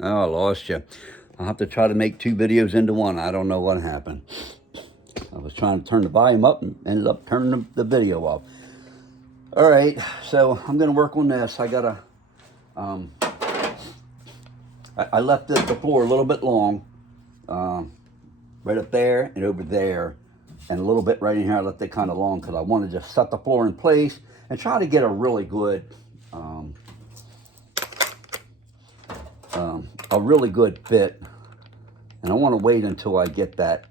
Oh, I lost you. I'll have to try to make two videos into one. I don't know what happened. I was trying to turn the volume up and ended up turning the video off. All right, so I'm going to work on this. I got to, I left the floor a little bit long, right up there and over there, and a little bit right in here. I left it kind of long because I wanted to just set the floor in place and try to get a really good, fit. And I want to wait until I get that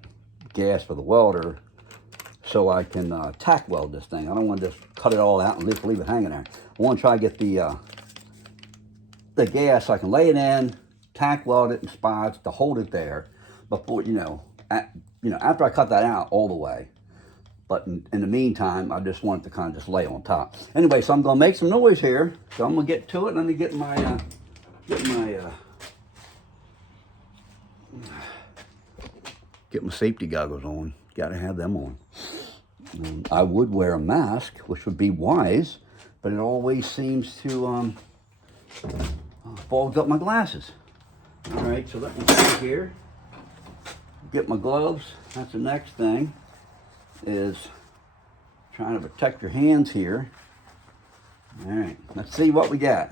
gas for the welder so I can tack weld this thing. I don't want to just cut it all out and just leave it hanging there. I want to try to get the gas so I can lay it in, tack weld it in spots to hold it there before, after I cut that out all the way. But in the meantime, I just want it to kind of just lay on top. Anyway, so I'm going to make some noise here. So I'm going to get to it. Let me get my safety goggles on. Got to have them on. I would wear a mask, which would be wise, but it always seems to fog up my glasses. All right, so let me see here. Get my gloves. That's the next thing, is trying to protect your hands here. All right, let's see what we got.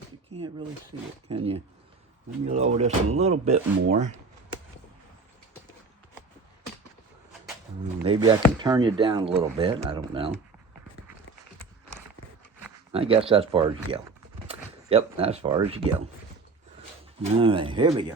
You can't really see it, can you? Let me lower this a little bit more. Maybe I can turn you down a little bit. I don't know. I guess that's as far as you go. Yep, that's as far as you go. All right, here we go.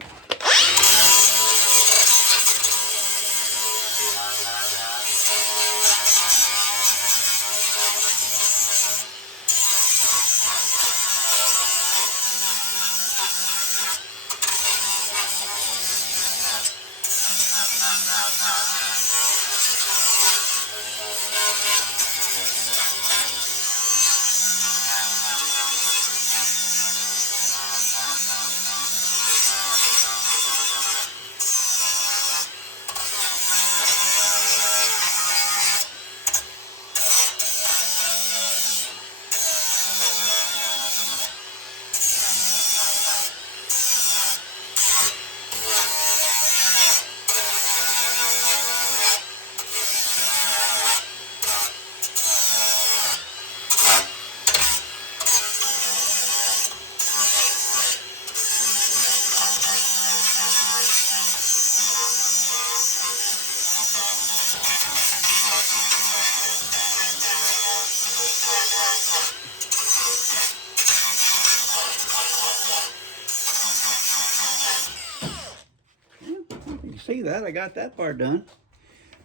See that? I got that part done.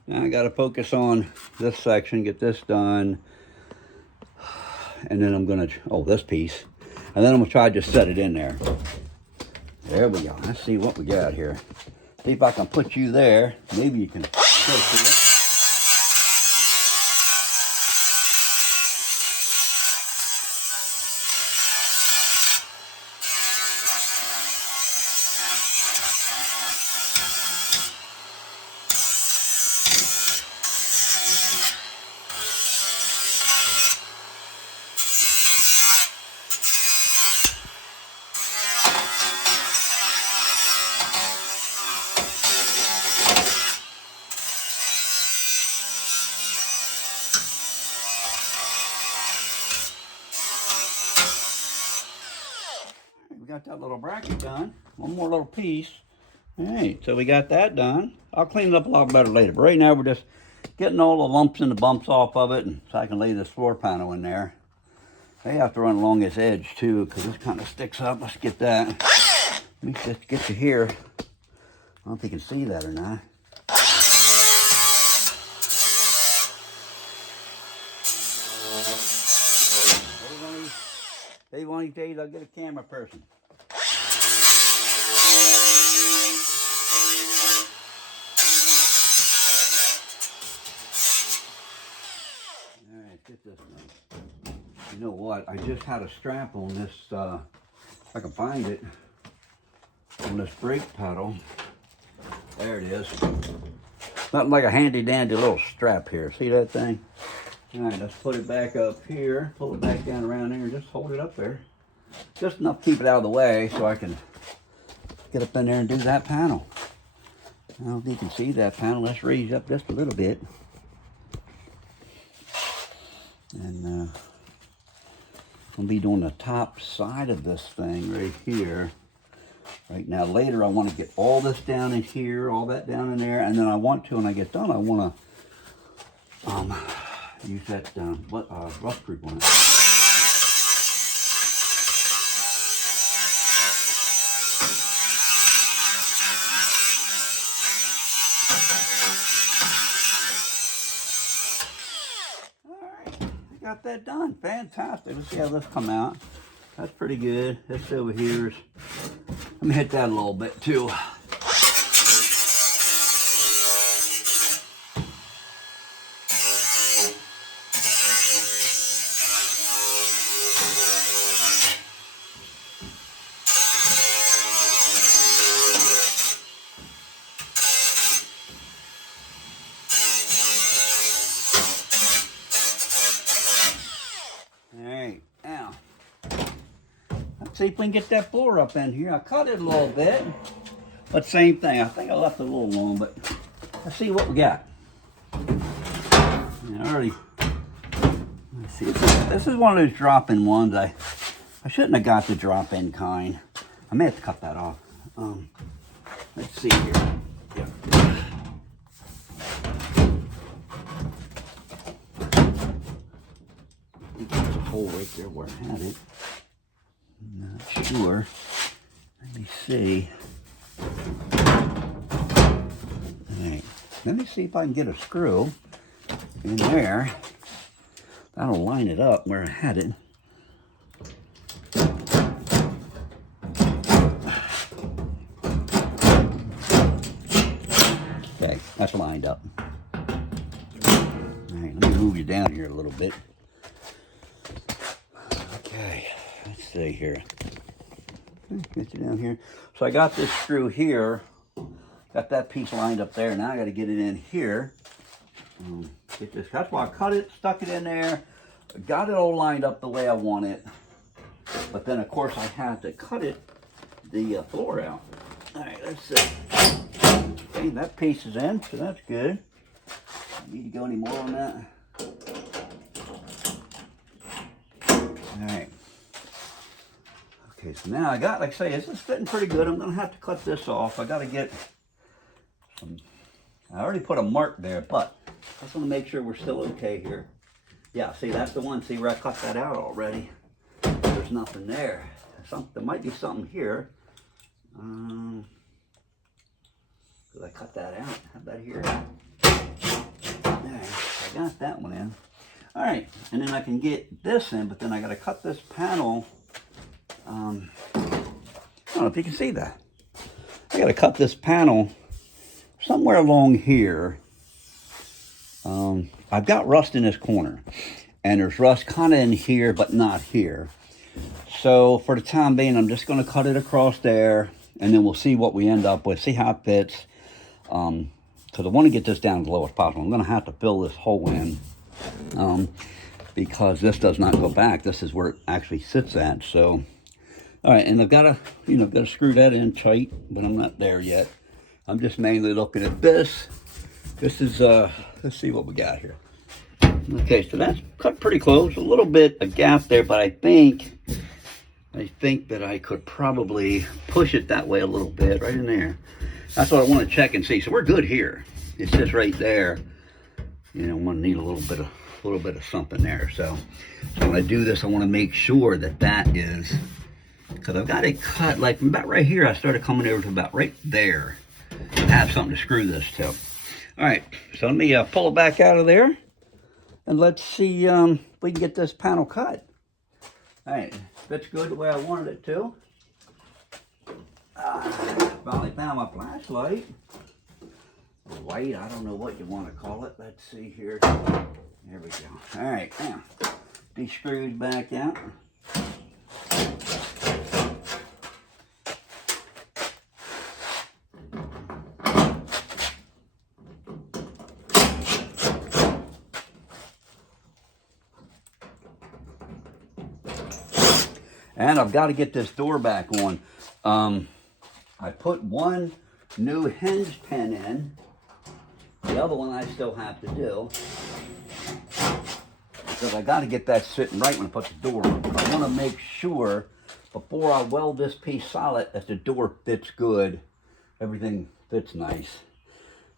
Now I got to focus on this section, get this done, and then I'm going to, this piece, and then I'm going to try to just set it in there. There we go. Let's see what we got here. See if I can put you there. Maybe you can still see it. Got that little bracket done. One more little piece. All right, so we got that done. I'll clean it up a lot better later. But right now we're just getting all the lumps and the bumps off of it, and so I can lay this floor panel in there. I have to run along this edge too, because this kind of sticks up. Let's get that. Let me just get you here. I don't know if you can see that or not. Maybe one of these days I'll get a camera person. Alright, get this done. You know what? I just had a strap on this, if I can find it, on this brake pedal. There it is. Nothing like a handy dandy little strap here. See that thing? All right, let's put it back up here. Pull it back down around there and just hold it up there. Just enough to keep it out of the way so I can get up in there and do that panel. I don't know if you can see that panel. Let's raise it up just a little bit. And I'm going to be doing the top side of this thing right here. Right now, later I want to get all this down in here, all that down in there, and then I want to, when I get done, I want to use that rust proof on it. Got that done. Fantastic. Let's see how this come out. That's pretty good. This over here is, let me hit that a little bit too. See if we can get that floor up in here. I cut it a little bit, but same thing. I think I left it a little long, but let's see what we got. Already, let's see. This is one of those drop-in ones. I shouldn't have got the drop-in kind. I may have to cut that off. Let's see here. Yeah. There's a hole right there where I had it. I'm not sure. Let me see. Alright. Let me see if I can get a screw in there. That'll line it up where I had it. Okay, that's lined up. Alright, let me move you down here a little bit. Okay. Let's see here. Get you down here. So I got this screw here. Got that piece lined up there. Now I got to get it in here. Get this. That's why I cut it, stuck it in there. Got it all lined up the way I want it. But then, of course, I had to cut it, the floor out. All right, let's see. Okay, that piece is in, so that's good. Need to go any more on that? All right. Okay, so now I got, like I say, this is fitting pretty good. I'm going to have to cut this off. I got to get some, I already put a mark there, but I just want to make sure we're still okay here. Yeah, see, that's the one. See where I cut that out already? There's nothing there. There might be something here. Because I cut that out. How about here? Alright, I got that one in. Alright, and then I can get this in, but then I got to cut this panel. I don't know if you can see that. I got to cut this panel somewhere along here. I've got rust in this corner, and there's rust kind of in here, but not here. So for the time being, I'm just going to cut it across there, and then we'll see what we end up with, see how it fits. Because I want to get this down as low as possible. I'm going to have to fill this hole in because this does not go back. This is where it actually sits at. So, all right, and I've got to, got to screw that in tight, but I'm not there yet. I'm just mainly looking at this. This is, let's see what we got here. Okay, so that's cut pretty close. A little bit a gap there, but I think that I could probably push it that way a little bit, right in there. That's what I want to check and see. So we're good here. It's just right there. I'm gonna need a little bit of something there. So when I do this, I want to make sure that that is, because I've got it cut like about right here. I started coming over to about right there. I have something to screw this to. All right, so let me pull it back out of there, and let's see if we can get this panel cut. All right, fits good the way I wanted it to. Finally found my flashlight. Light, I don't know what you want to call it. Let's see here. There we go. All right, now, these screws back out. And I've got to get this door back on. I put one new hinge pin in. The other one I still have to do. Because I got to get that sitting right when I put the door on. I want to make sure before I weld this piece solid that the door fits good. Everything fits nice.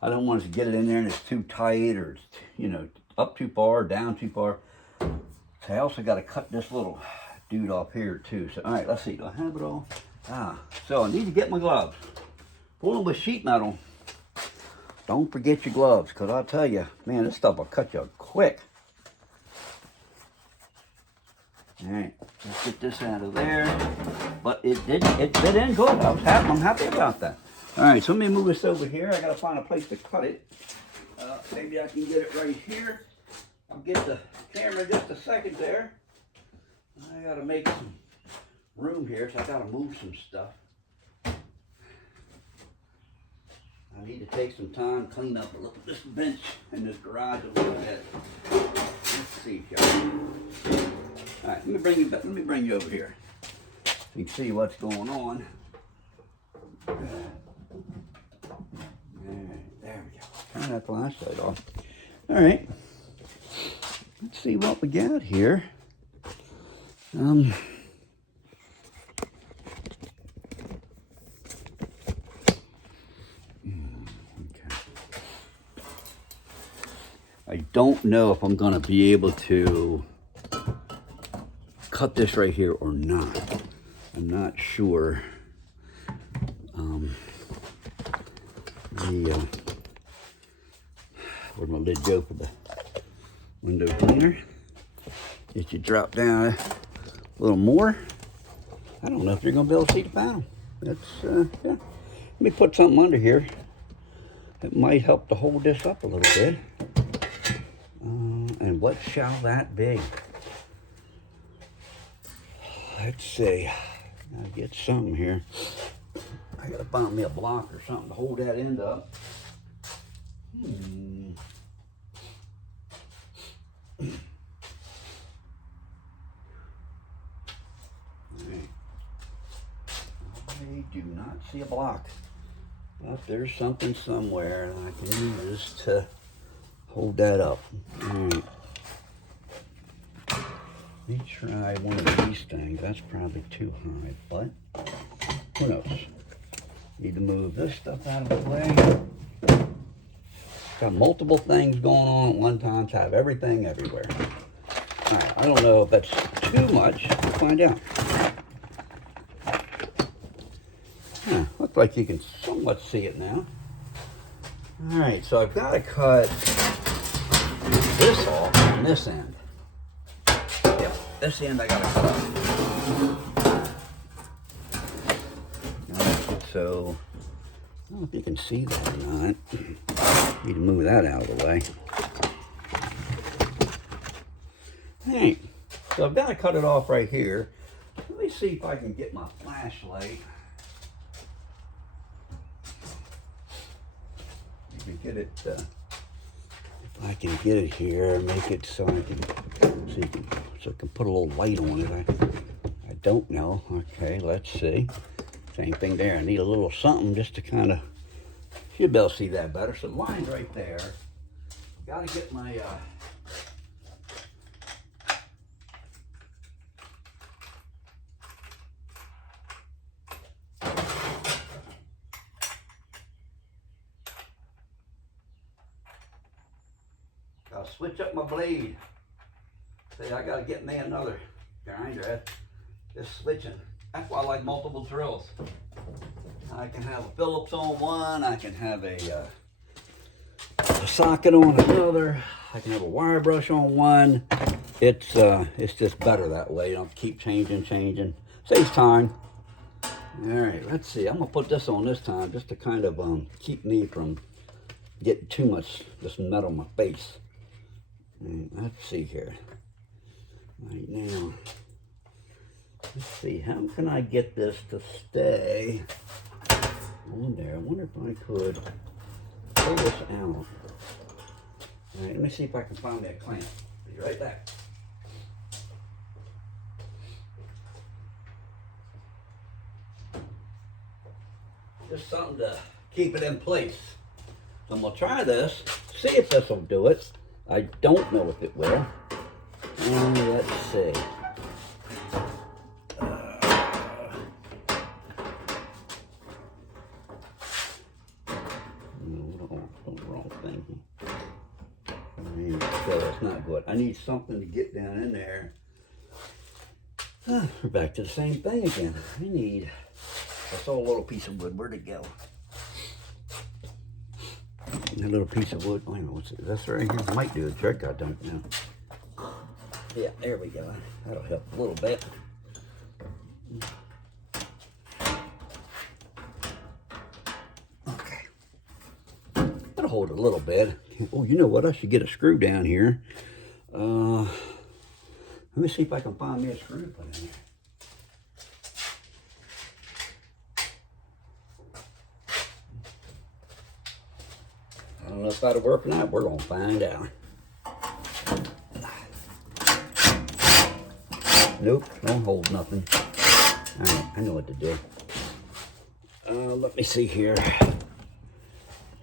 I don't want to get it in there and it's too tight or it's, you know, up too far, down too far. So I also got to cut this little dude off here too. So, all right, let's see. Do I have it all? So I need to get my gloves. Pull them with sheet metal. Don't forget your gloves, because I'll tell you, man, this stuff will cut you quick. All right, let's get this out of there. But it fit in good. I'm happy about that. All right, so let me move this over here. I got to find a place to cut it. Maybe I can get it right here. I'll get the camera just a second there. I got to make some room here, so I got to move some stuff. I need to take some time, clean up a little this bench in this garage a little bit. Let's see here. All right, let me bring you over here so you can see what's going on. All right, there we go. Turn that flashlight off. All right, let's see what we got here. I don't know if I'm going to be able to cut this right here or not. I'm not sure. Where'd my lid go for the window cleaner? Get you drop down a little more. I don't know if you're going to be able to see the panel. That's, yeah. Let me put something under here. It might help to hold this up a little bit. And what shall that be? Let's see. Gotta get something here. I gotta find me a block or something to hold that end up. I do not see a block. But there's something somewhere that I can use to hold that up. All right. Let me try one of these things. That's probably too high, but who knows? Need to move this stuff out of the way. Got multiple things going on at one time to have everything everywhere. All right, I don't know if that's too much. We'll find out. Looks like you can somewhat see it now. All right, so I've got to cut this off on this end. Yep, this end I got to cut off. All right, so I don't know if you can see that or not. Need to move that out of the way. All right, so I've got to cut it off right here. Let me see if I can get my flashlight. Get it, if I can get it here, make it so I can, so I can put a little light on it. I don't know. Okay, let's see. Same thing there. I need a little something just to kind of, you'll be able to see that better. So line's right there. Got to get my, I'll switch up my blade. See, I gotta get me another grinder. Just switching. That's why I like multiple drills. I can have a Phillips on one. I can have a socket on another. I can have a wire brush on one. It's just better that way. You don't keep changing. Saves time. All right, let's see. I'm gonna put this on this time just to kind of keep me from getting too much this metal on my face. Let's see here. Right now, let's see, how can I get this to stay on there? I wonder if I could pull this out. All right, let me see if I can find that clamp. Be right back. Just something to keep it in place. So I'm gonna try this, see if this will do it. I don't know if it will. Let's see. The wrong thing. So that's not good. I need something to get down in there. We're back to the same thing again. I saw a little piece of wood. Where'd it go? A little piece of wood. Wait a minute, what's it? Is this right here? Might do the trick, I don't know. Yeah, there we go. That'll help a little bit. Okay. That'll hold it a little bit. Oh, you know what? I should get a screw down here. Let me see if I can find me a screw to put in there. I don't know if that'll work or not. We're going to find out. Nope, don't hold nothing. All right, I know what to do. Let me see here.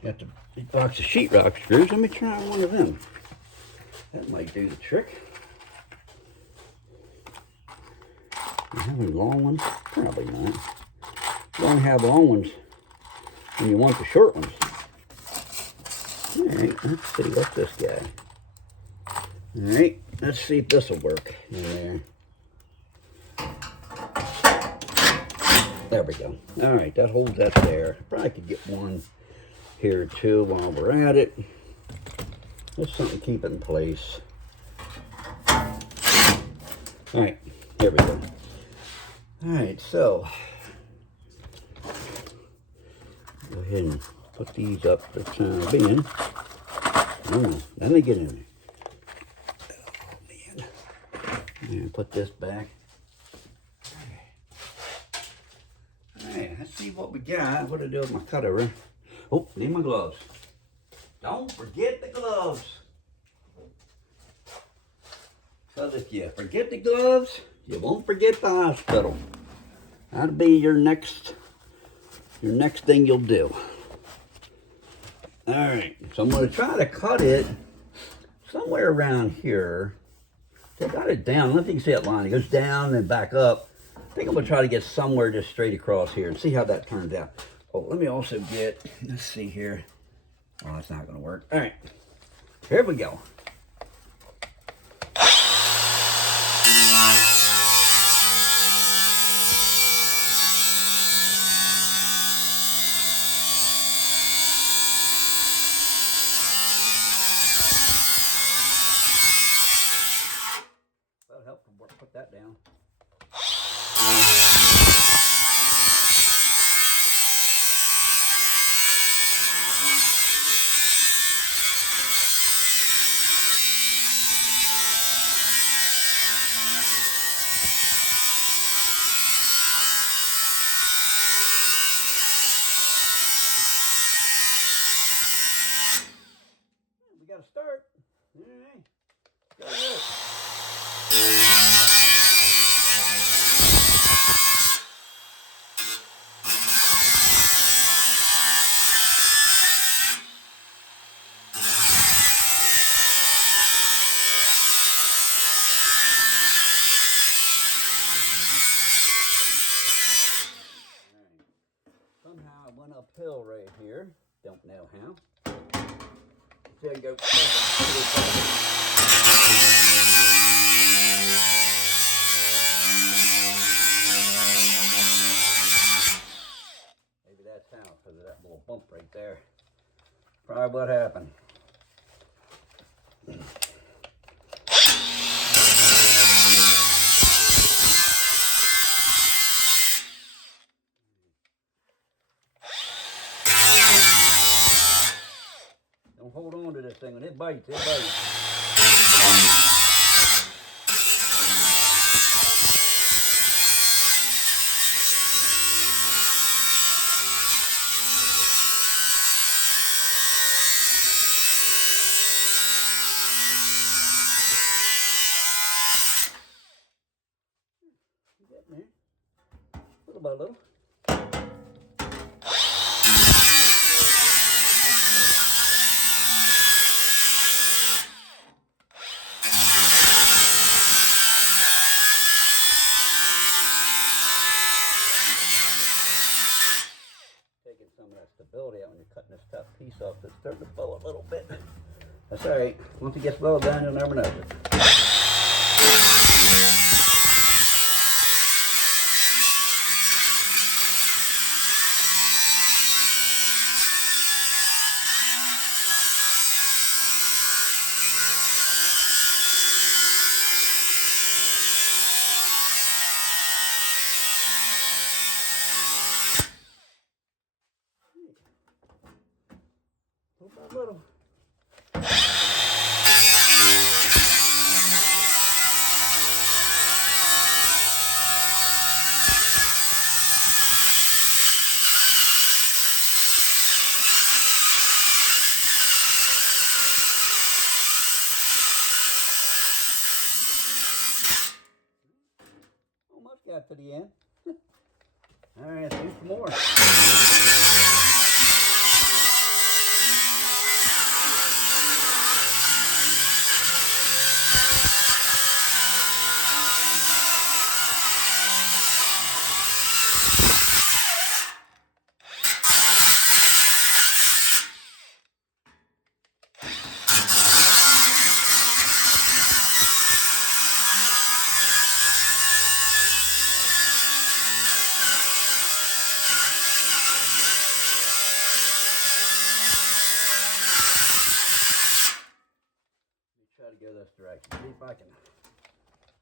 Got the big box of sheetrock screws. Let me try one of them. That might do the trick. You have any long ones? Probably not. You only have long ones when you want the short ones. All right, let's see, what's this guy? All right, let's see if this will work in there. There we go. All right, that holds that there. Probably could get one here too while we're at it. Just something to keep it in place. All right, there we go. All right, so go ahead and put these up for the time being. Let me get in there. Oh, man. And put this back. All right, let's see what we got. What to do with my cutter? Oh, need my gloves. Don't forget the gloves. Because if you forget the gloves, you won't forget the hospital. That'll be your next thing you'll do. All right, so I'm going to try to cut it somewhere around here. I got it down. I don't know if you can see that line. It goes down and back up. I think I'm going to try to get somewhere just straight across here and see how that turns out. Oh, let me also get, let's see here. Oh, that's not going to work. All right, here we go. That'll help put that down. We got to start. All right. Go ahead. Somehow I went uphill right here. Don't know how. There you go. Maybe that's how, because of that little bump right there. Probably what happened. Don't hold on to this thing. When it bites, it bites. Getting there. Little by little. it's starting to blow a little bit. That's all right. Once it gets blown down, you'll never know it. Little by little. Almost got to the end. All right, let's do some more. Try to go this direction. See if I can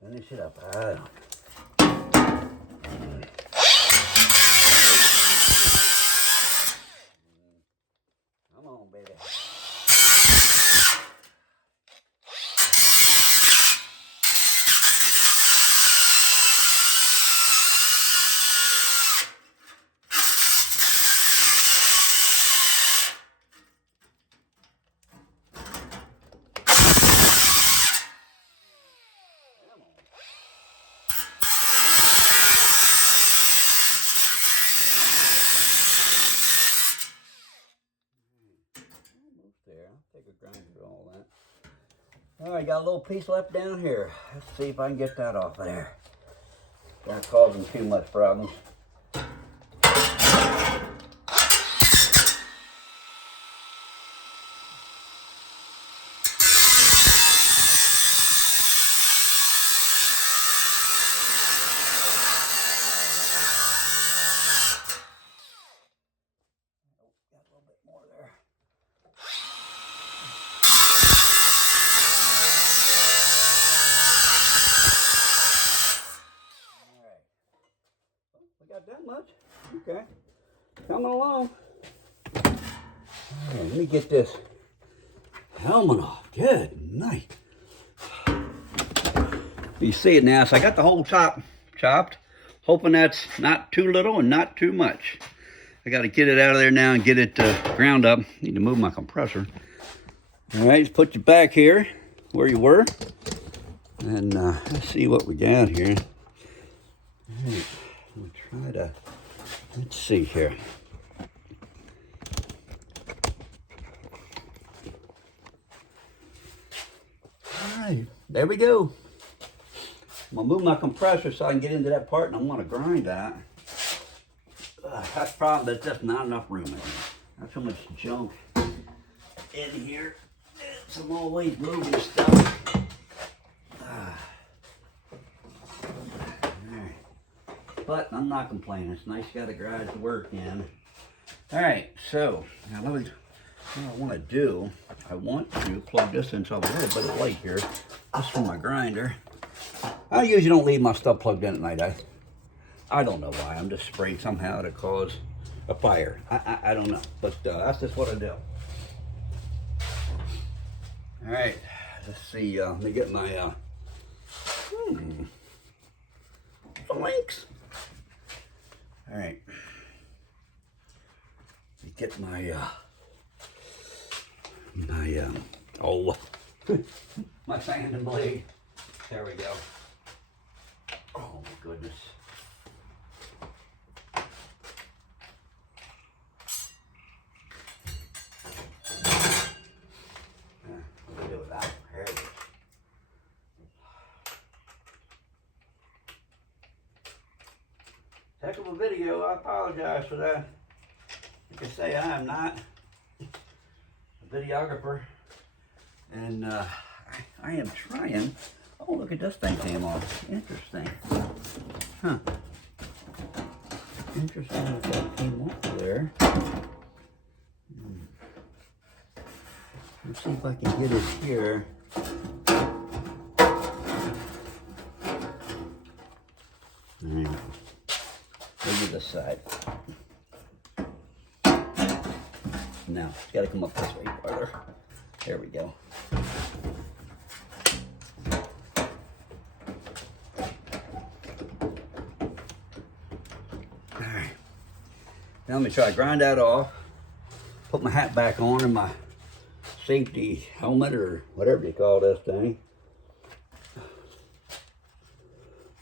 finish it up. I don't know. Come on, baby. There, I'll take a grinder to all that. All right, got a little piece left down here. Let's see if I can get that off of there. Not causing too much problems. Got a little bit more there. We got that much. Okay. Coming along. Okay, let me get this helmet off. Good night. You see it now. So I got the whole top chopped. Hoping that's not too little and not too much. I got to get it out of there now and get it ground up. Need to move my compressor. All right, just put you back here where you were. And let's see what we got here. All right. We'll try to, let's see here. All right, there we go. I'm gonna move my compressor so I can get into that part, and I'm gonna grind that. That's the problem, there's just not enough room in here. That's so much junk in here. So I'm always moving stuff. But I'm not complaining. It's nice you got a garage to work in. All right, so now what I want to do, I want to plug this in so I have a little bit of light here. This for my grinder. I usually don't leave my stuff plugged in at night. I don't know why. I'm just afraid somehow to cause a fire. I don't know, but that's just what I do. All right, let's see. Let me get my some links. All right, let me get my my sanding blade. There we go. Oh my goodness. What do I do with that? Here it is. Heck of a video. I apologize for that. Like I say, I am not videographer, and I am trying. Oh, look at this thing came off. Interesting. Huh. Interesting that that came off there. Let's see if I can get it here. Maybe this side. Now, it's got to come up this way farther. There we go. Alright. Now let me try to grind that off. Put my hat back on and my safety helmet or whatever you call this thing.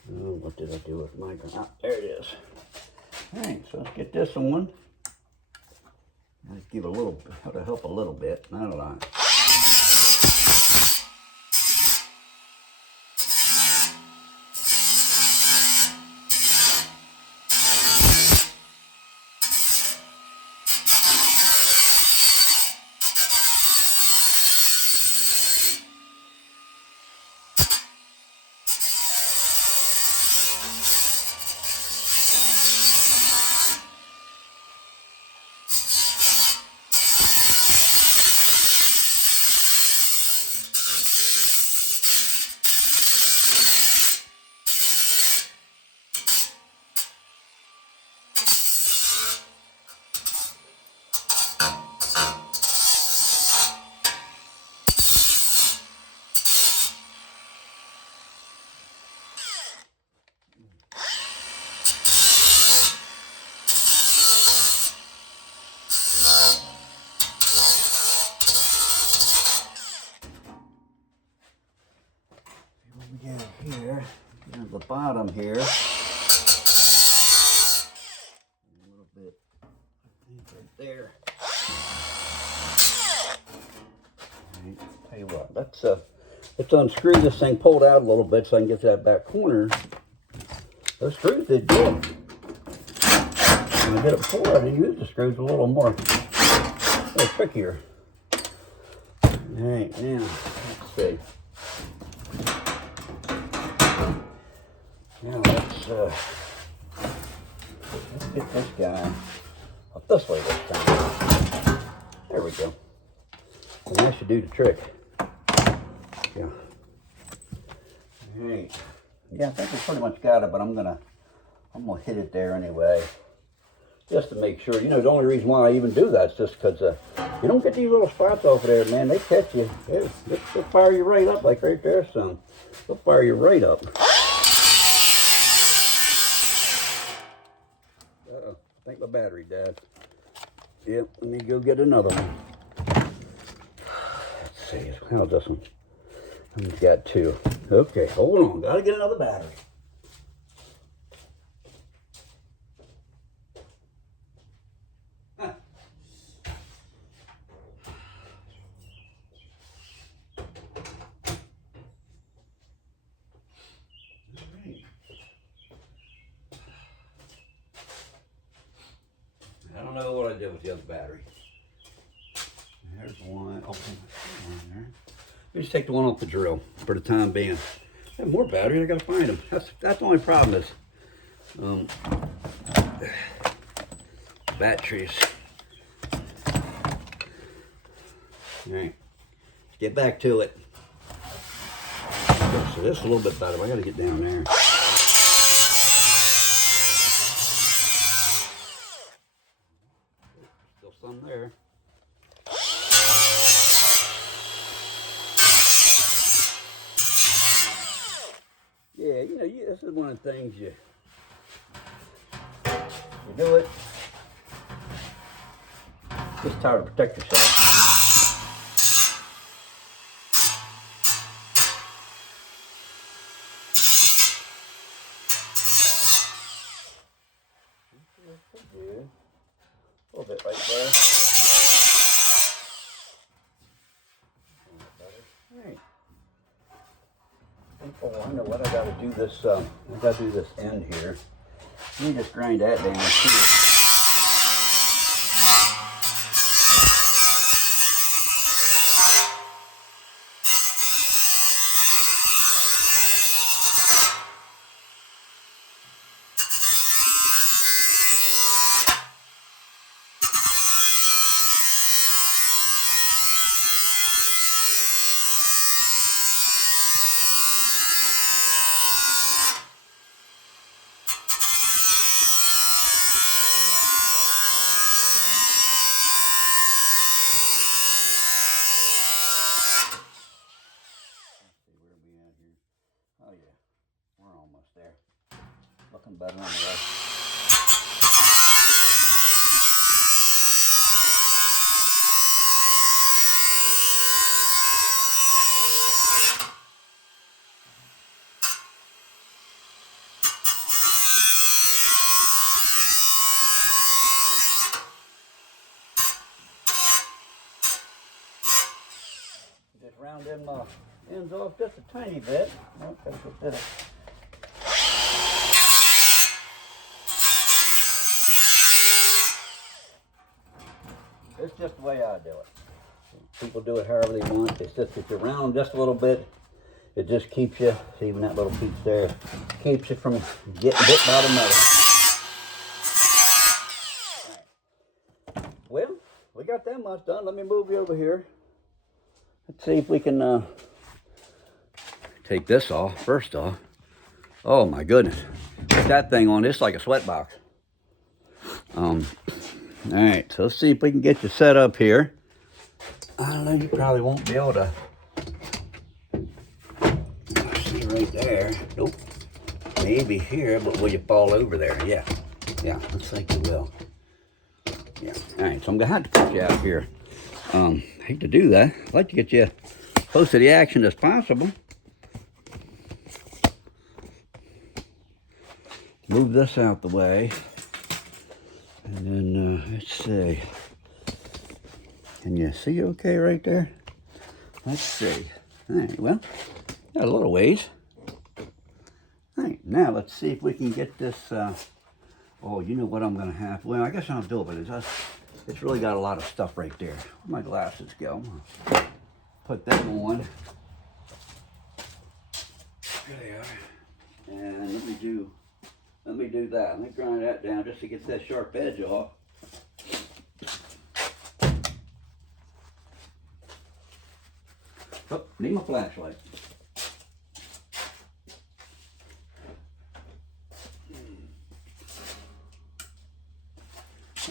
Oh, what did I do with my ground? There it is. Alright, so let's get this on. Let's give it a little, how to help a little bit, not a lot. Here, down the bottom here, a little bit, I think right there. Right, tell you what, let's unscrew this thing, pull it out a little bit so I can get to that back corner. Those screws did good. When I did it before, I didn't use the screws a little trickier. All right, now let's see. Now let's get this guy up this way this time. There we go. And that should do the trick. Yeah. Alright. Yeah, I think we pretty much got it, but I'm gonna hit it there anyway. Just to make sure. You know, the only reason why I even do that is just because you don't get these little spots off of there, man. They catch you. They'll fire you right up, like right there, son. They'll fire you right up. I think my battery died. Yep, let me go get another one. Let's see, how's this one? I've got two. Okay, hold on, gotta get another battery. I don't know what I did with the other battery. There's one. Oh, one there. Let me just take the one off the drill for the time being. I have more batteries. I gotta find them. That's the only problem is batteries. All right, let's get back to it. So this is a little bit better. I gotta get down there. Some there. Yeah, you know, this is one of the things you do it. Just try to protect yourself. A little bit right there. Alright. Oh, I know what I gotta do this, I gotta do this end here. Let me just grind that down too. Oh yeah, we're almost there. Looking better on the right. Just round them ends off just a tiny bit. Okay, just did it. It's just the way I do it. People do it however they want. It's just if you round them just a little bit, it just keeps you, see even that little piece there, keeps you from getting bit by the metal. Right. Well, we got that much done. Let me move you over here. Let's see if we can take this off, first off. Oh my goodness. Put that thing on, it's like a sweat box. All right, so let's see if we can get you set up here. I don't know, you probably won't be able to see right there. Nope. Maybe here, but will you fall over there? Yeah. Yeah, looks like you will. Yeah. All right, so I'm gonna have to put you out here. Hate to do that. I'd like to get you close to the action as possible. Move this out the way. And then, let's see. Can you see okay right there? Let's see. All right, well, got a little ways. All right, now let's see if we can get this, oh, you know what I'm gonna have? Well, I guess I'll do it, but it's really got a lot of stuff right there. Where'd my glasses go? Put them on. There they are. And let me do that. Let me grind that down just to get that sharp edge off. Oh, need my flashlight.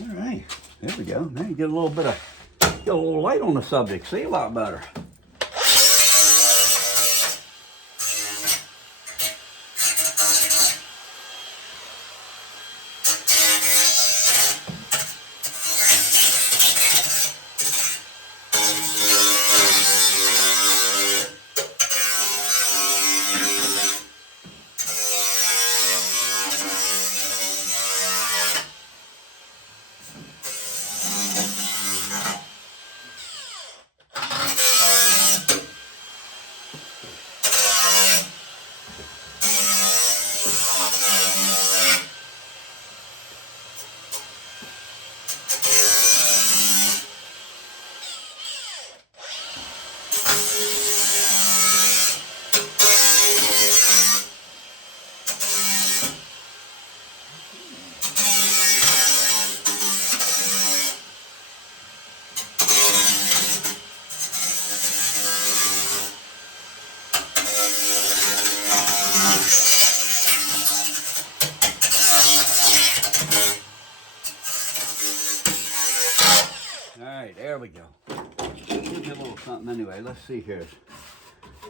All right, there we go. Now you get a little light on the subject. See a lot better. Alright, there we go. Give me a little something anyway. Let's see here.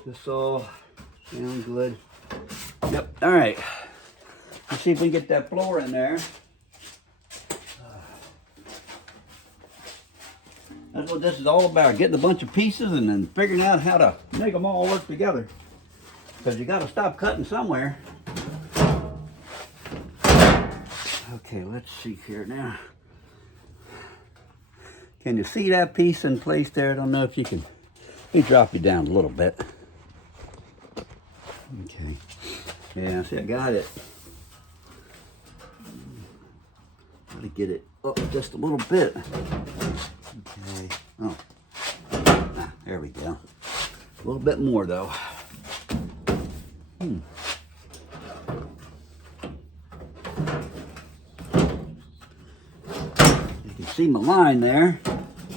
This all sound good. Yep, alright. Let's see if we can get that floor in there. That's what this is all about. Getting a bunch of pieces and then figuring out how to make them all work together. Because you got to stop cutting somewhere. Okay, let's see here now. Can you see that piece in place there? I don't know if you can. Let me drop you down a little bit. Okay. Yeah, see, I got it. Got to get it up just a little bit. Okay. Oh. Ah, there we go. A little bit more, though. You can see my line there.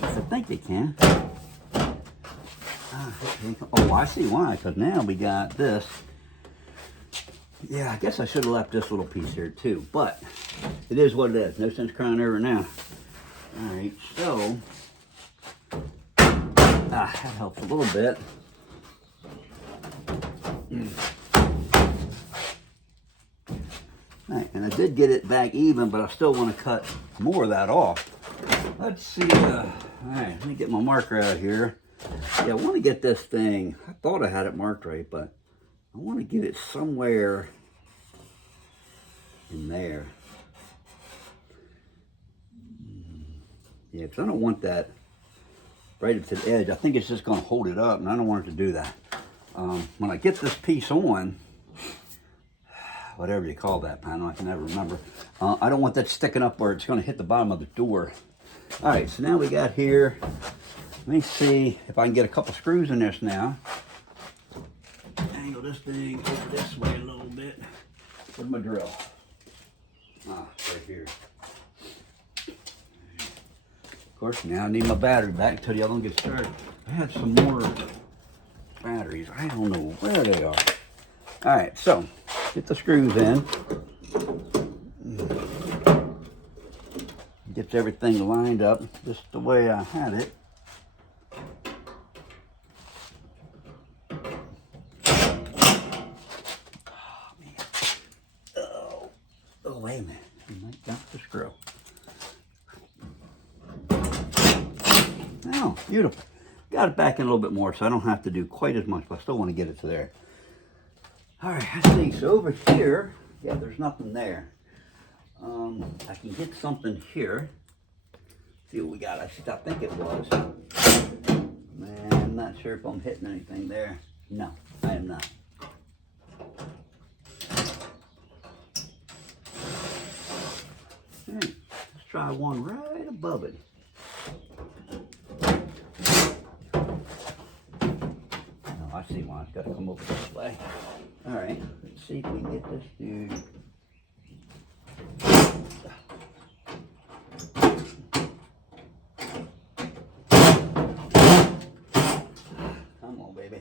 I think they can. Ah, okay. Oh, I see why, because now we got this. Yeah, I guess I should have left this little piece here too, but it is what it is. No sense crying over now. All right, so that helps a little bit. Right, and I did get it back even, but I still want to cut more of that off. Let's see. All right, let me get my marker out here. Yeah, I want to get this thing. I thought I had it marked right, but I want to get it somewhere in there. Yeah, because I don't want that right up to the edge. I think it's just going to hold it up, and I don't want it to do that. When I get this piece on, whatever you call that panel, I can never remember. I don't want that sticking up where it's going to hit the bottom of the door. All right, so now we got here. Let me see if I can get a couple screws in this now. Angle this thing over this way a little bit. Where's my drill? Ah, right here. Of course, now I need my battery back until the other one gets started. I had some more batteries. I don't know where they are. All right, so get the screws in. Gets everything lined up just the way I had it. Oh, man. Oh, wait a minute. I might dump the screw. Oh, beautiful. Got it back in a little bit more so I don't have to do quite as much, but I still want to get it to there. All right, let's see. So over here, yeah, there's nothing there. I can get something here. See what we got. I think it was. Man, I'm not sure if I'm hitting anything there. No, I am not. All right, let's try one right above it. Oh, I see one. It's got to come over this way. All right, let's see if we can get this dude. Come on, baby.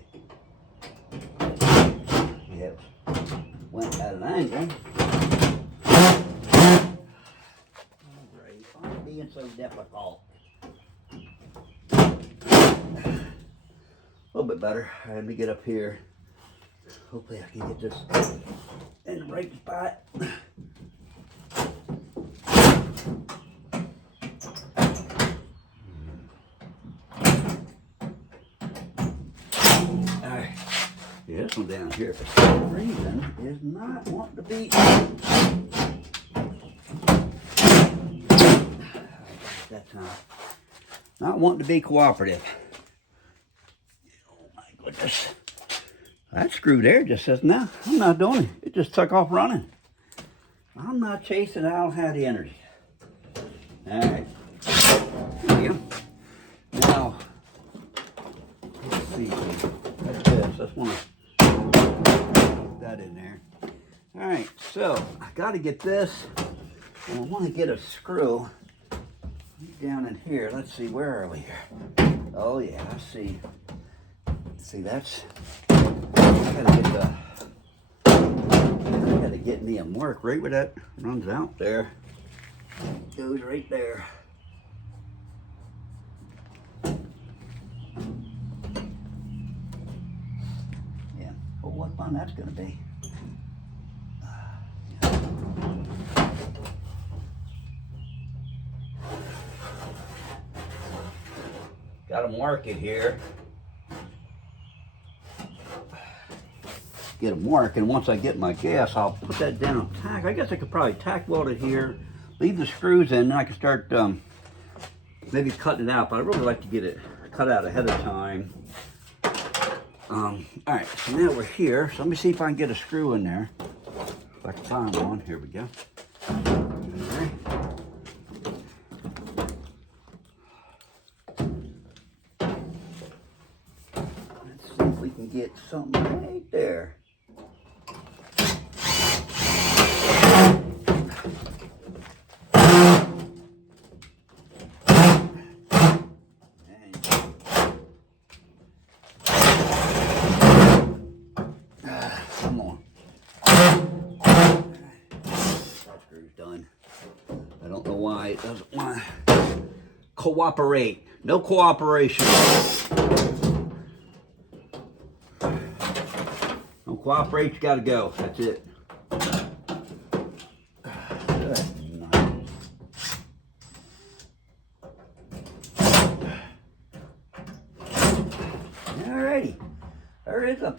Yep. Went at an angle. Great. Why being so difficult? A little bit better. All right, let me get up here. Hopefully I can get this in the right spot. Alright. Yeah, this one down here for some reason is not wanting to be. That time. Not wanting to be cooperative. Oh my goodness. That screw there just says, no, I'm not doing it. It just took off running. I'm not chasing, I don't have the energy. All right. There we go. Now, let's see. Like this. I just want to put that in there. All right, so I got to get this. And I want to get a screw down in here. Let's see, where are we here? Oh, yeah, I see. See, that's. I gotta get me a mark right where that runs out there. Goes right there. Yeah. Oh, what fun that's gonna be. Yeah. Gotta mark it here. Get a mark, and once I get my gas, I'll put that down on tack. I guess I could probably tack weld it here, leave the screws in, and I can start maybe cutting it out, but I really like to get it cut out ahead of time. All right, so now we're here, so let me see if I can get a screw in there. If I can find one, here we go. Okay. Let's see if we can get something right there. Come on. That screw's done. I don't know why it doesn't want to cooperate. No cooperation. Don't cooperate, you gotta go. That's it.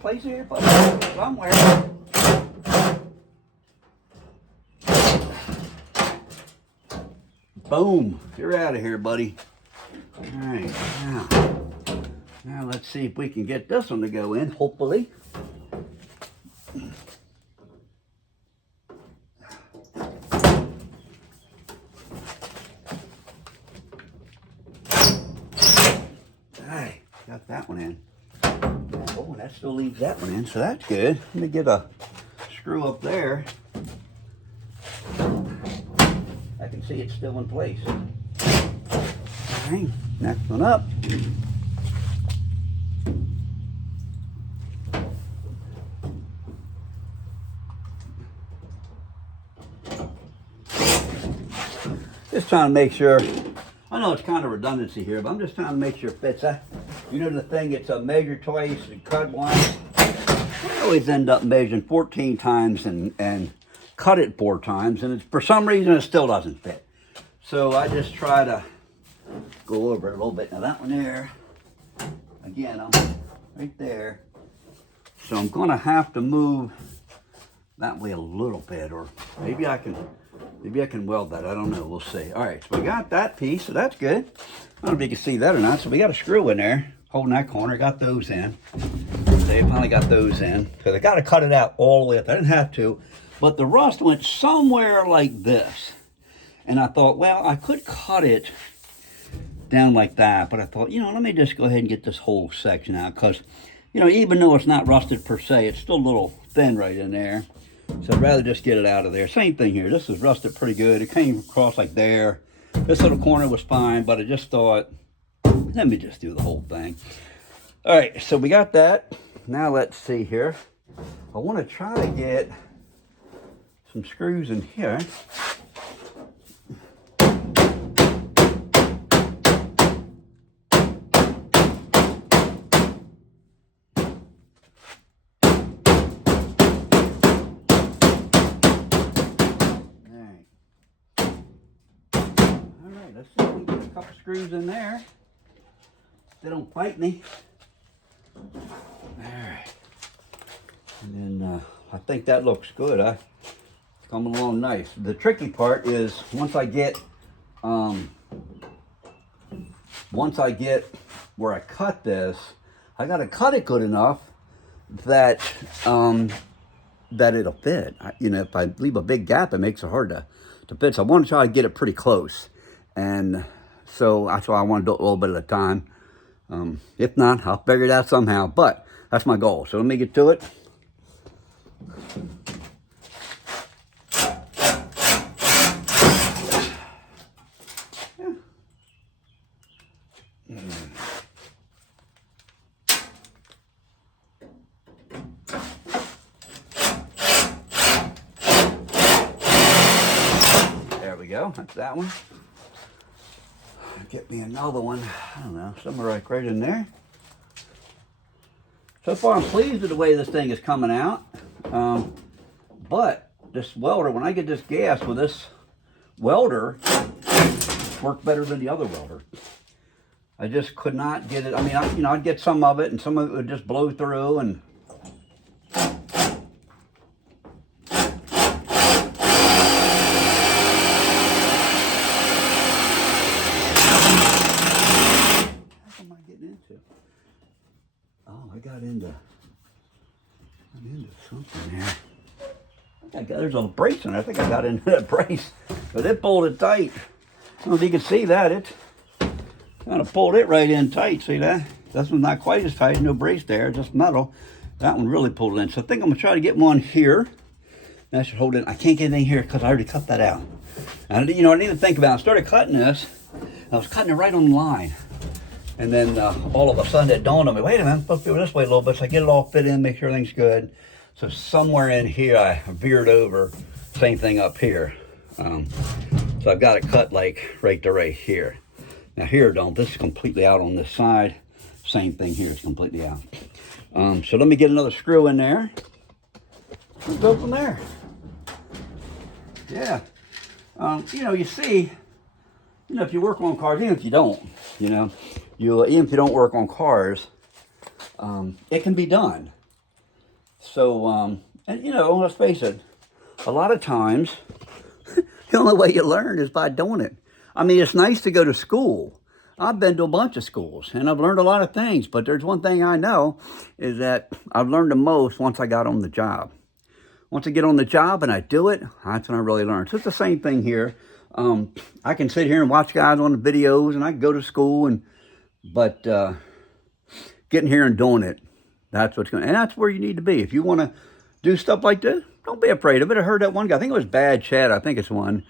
place here, but somewhere. Boom. You're out of here, buddy. All right, now let's see if we can get this one to go in, hopefully. Hey, got that one in. Oh, and that still leaves that one in, so that's good. Let me get a screw up there. I can see it's still in place. All right, next one up. Just trying to make sure. I know it's kind of redundancy here, but I'm just trying to make sure it fits. You know the thing, it's a measure twice and cut once. I always end up measuring 14 times and cut it 4 times, and for some reason it still doesn't fit. So I just try to go over it a little bit. Now that one there, again, I'm right there. So I'm gonna have to move that way a little bit, or maybe I can weld that. I don't know, we'll see. All right, so we got that piece, so that's good. I don't know if you can see that or not. So we got a screw in there, holding that corner, got those in. They finally got those in, because I gotta cut it out all the way up. I didn't have to, but the rust went somewhere like this. And I thought, well, I could cut it down like that, but I thought, you know, let me just go ahead and get this whole section out, because, you know, even though it's not rusted per se, it's still a little thin right in there. So I'd rather just get it out of there. Same thing here. This is rusted pretty good. It came across like there. This little corner was fine, but I just thought, let me just do the whole thing. All right, so we got that. Now let's see here. I want to try to get some screws in here. Let's see if we can get a couple screws in there. They don't bite me. All right. And then I think that looks good. It's coming along nice. The tricky part is once I get where I cut this, I got to cut it good enough that that it'll fit. You know, if I leave a big gap, it makes it hard to fit. So I want to try to get it pretty close. And so that's why I want to do it a little bit at a time. If not, I'll figure it out somehow. But that's my goal. So let me get to it. There we go. That's that one. Get me another one, I don't know, somewhere like right in there. So far I'm pleased with the way this thing is coming out. But this welder, when I get this gas with this welder, worked better than the other welder. I just could not get it. I mean, I'd get some of it and some of it would just blow through, and something there. There's a brace in it. I think I got into that brace, but it pulled it tight. I don't know if you can see that. It kind of pulled it right in tight. See that? This one's not quite as tight. No brace there, just metal. That one really pulled it in. So I think I'm gonna try to get one here. That should hold it. I can't get anything here because I already cut that out. And you know, I didn't even think about it. I started cutting this. I was cutting it right on the line. And then all of a sudden it dawned on me, wait a minute, I'm supposed to go this way a little bit. So I get it all fit in, make sure everything's good. So somewhere in here I veered over, same thing up here. So I've got it cut like right to right here. Now here this is completely out on this side. Same thing here, it's completely out. So let me get another screw in there. We'll go from there. Yeah. You know, you see, you know, if you work on cars, even if you don't, you know, even if you don't work on cars, it can be done. So, and you know, let's face it, a lot of times, the only way you learn is by doing it. I mean, it's nice to go to school. I've been to a bunch of schools and I've learned a lot of things, but there's one thing I know is that I've learned the most once I got on the job. Once I get on the job and I do it, that's when I really learn. So it's the same thing here. I can sit here and watch guys on the videos and I can go to school, but getting here and doing it, that's what's going to, and that's where you need to be. If you want to do stuff like this, don't be afraid of it. I heard that one guy, I think it was Bad Chad, I think it's one.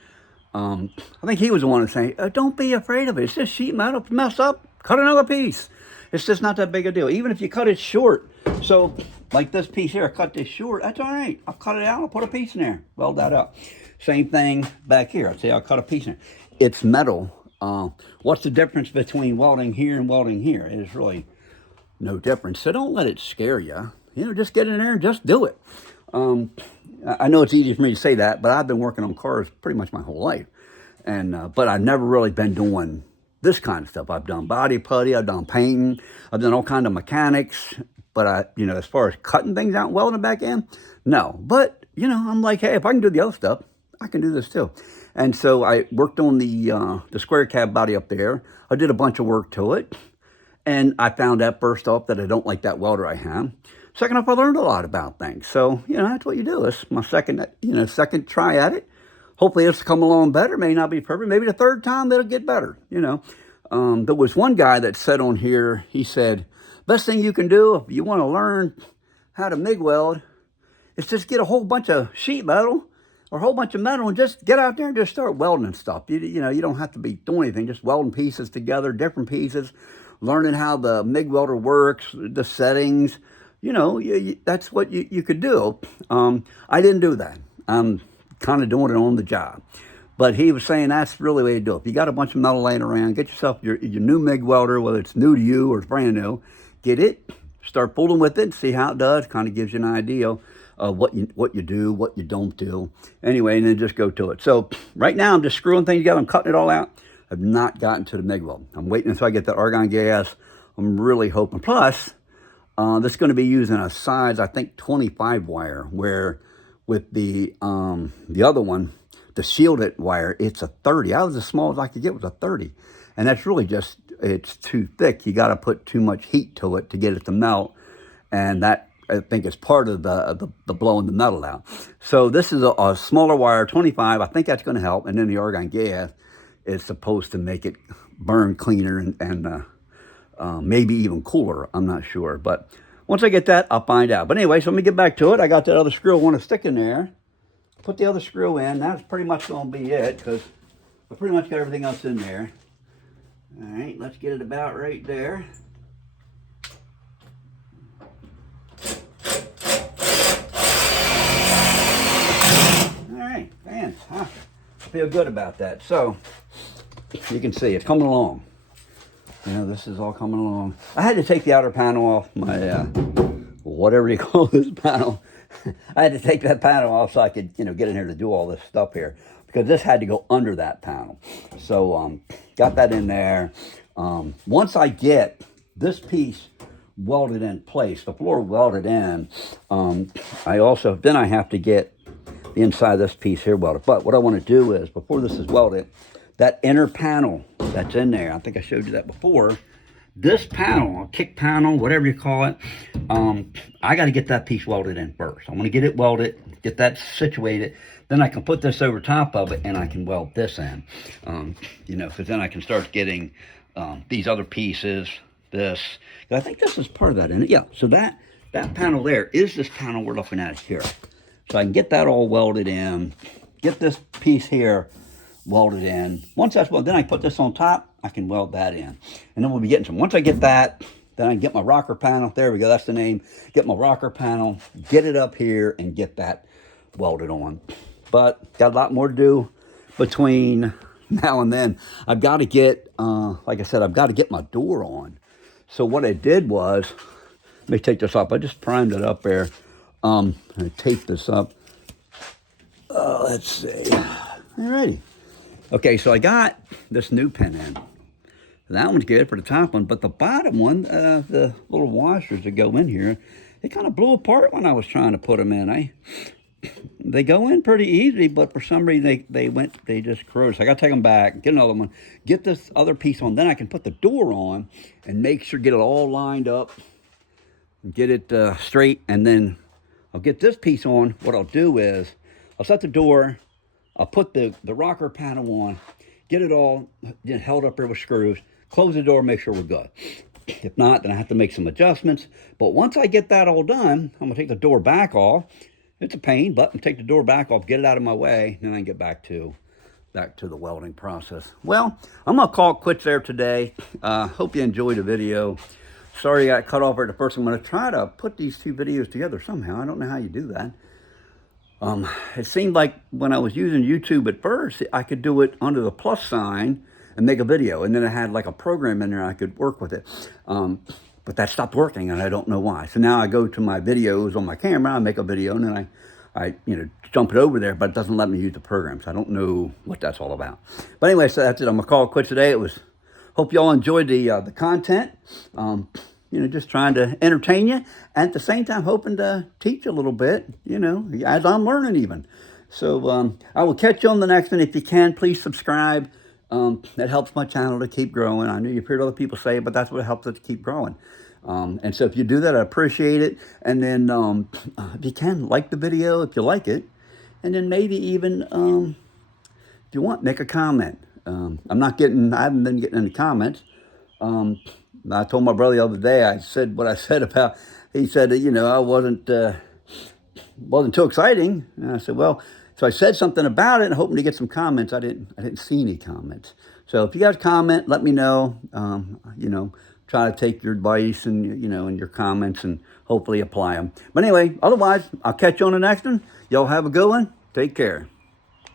I think he was the one that's saying, don't be afraid of it. It's just sheet metal. If you mess up, cut another piece. It's just not that big a deal. Even if you cut it short. So, like this piece here, I cut this short. That's all right. I'll cut it out. I'll put a piece in there. Weld that up. Same thing back here. I'll say I'll cut a piece in there. It's metal. What's the difference between welding here and welding here? It is really no difference. So don't let it scare you. You know, just get in there and just do it. I know it's easy for me to say that, but I've been working on cars pretty much my whole life. But I've never really been doing this kind of stuff. I've done body putty, I've done painting, I've done all kinds of mechanics. But as far as cutting things out and welding back in, no. But, I'm like, hey, if I can do the other stuff, I can do this too. And so I worked on the square cab body up there. I did a bunch of work to it. And I found out first off that I don't like that welder I have. Second off, I learned a lot about things. So, that's what you do. It's my second try at it. Hopefully it's come along better. May not be perfect. Maybe the third time it'll get better, There was one guy that said on here, he said, best thing you can do if you want to learn how to MIG weld is just get a whole bunch of sheet metal or a whole bunch of metal and just get out there and just start welding and stuff. You don't have to be doing anything, just welding pieces together, different pieces, learning how the MIG welder works, the settings. That's what you could do. I didn't do that. I'm kind of doing it on the job. But he was saying that's really the way to do it. If you got a bunch of metal laying around, get yourself your new MIG welder, whether it's new to you or it's brand new. Get it, start fooling with it, see how it does. Kind of gives you an idea of what you do, what you don't do. Anyway, and then just go to it. So right now I'm just screwing things together. I'm cutting it all out. I've not gotten to the MIG weld. I'm waiting until I get that argon gas. I'm really hoping. Plus, this is going to be using a size, I think, 25 wire, where with the other one, the shielded wire, it's a 30. I was as small as I could get was a 30. And that's really just, it's too thick. You got to put too much heat to it to get it to melt. And that, I think, is part of the blowing the metal out. So this is a smaller wire, 25. I think that's going to help. And then the argon gas is supposed to make it burn cleaner and maybe even cooler. I'm not sure. But once I get that, I'll find out. But anyway, so let me get back to it. I got that other screw I want to stick in there. Put the other screw in. That's pretty much going to be it because I pretty much got everything else in there. All right, let's get it about right there. All right, fantastic. I feel good about that. So you can see it's coming along. This is all coming along. I had to take the outer panel off my, whatever you call this panel. I had to take that panel off so I could, get in here to do all this stuff here. Because this had to go under that panel. So, got that in there. Once I get this piece welded in place, the floor welded in, then I have to get the inside of this piece here welded. But what I want to do is, before this is welded, that inner panel that's in there, I think I showed you that before, this panel, a kick panel, whatever you call it, I got to get that piece welded in first. I'm going to get it welded, get that situated. Then I can put this over top of it and I can weld this in, because then I can start getting these other pieces, this. I think this is part of that in it. Yeah, so that panel there is this panel we're looking at here. So I can get that all welded in, get this piece here welded in. Once that's welded, then I put this on top, I can weld that in. And then we'll be getting some. Once I get that, then I can get my rocker panel. There we go, that's the name. Get my rocker panel, get it up here, and get that welded on. But got a lot more to do between now and then. I've got to get, like I said, I've got to get my door on. So what I did was, let me take this up. I just primed it up there. I taped this up. Let's see. Alrighty. Okay, so I got this new pin in. That one's good for the top one, but the bottom one, the little washers that go in here, they kind of blew apart when I was trying to put them in. They go in pretty easy, but for some reason they just corroded. So I got to take them back, get another one, get this other piece on. Then I can put the door on and make sure, get it all lined up, and get it straight. And then I'll get this piece on. What I'll do is I'll set the door. I'll put the rocker panel on, get it all held up here with screws, close the door, make sure we're good. If not, then I have to make some adjustments. But once I get that all done, I'm gonna take the door back off. It's a pain, but I'm take the door back off, get it out of my way, and then I can get back to the welding process. Well, I'm gonna call it quits there today. Hope you enjoyed the video. Sorry I got cut off at the first. I'm gonna try to put these two videos together somehow. I don't know how you do that. It seemed like when I was using YouTube at first, I could do it under the plus sign and make a video. And then I had like a program in there, I could work with it. But that stopped working and I don't know why. So now I go to my videos on my camera, I make a video and then I jump it over there, but it doesn't let me use the program. So I don't know what that's all about. But anyway, so that's it. I'm gonna call it quits today. Hope y'all enjoyed the content. Just trying to entertain you, and at the same time hoping to teach a little bit, as I'm learning even. So I will catch you on the next one. If you can, please subscribe. That helps my channel to keep growing. I know you've heard other people say it, but that's what helps it to keep growing. And so if you do that, I appreciate it. And then if you can, like the video if you like it. And then maybe even, if you want, make a comment. I haven't been getting any comments. I told my brother the other day, I said what I said about, he said that, I wasn't too exciting. And I said, well, so I said something about it and hoping to get some comments. I didn't see any comments. So if you guys comment, let me know. Try to take your advice and, and your comments and hopefully apply them. But anyway, otherwise, I'll catch you on the next one. Y'all have a good one. Take care.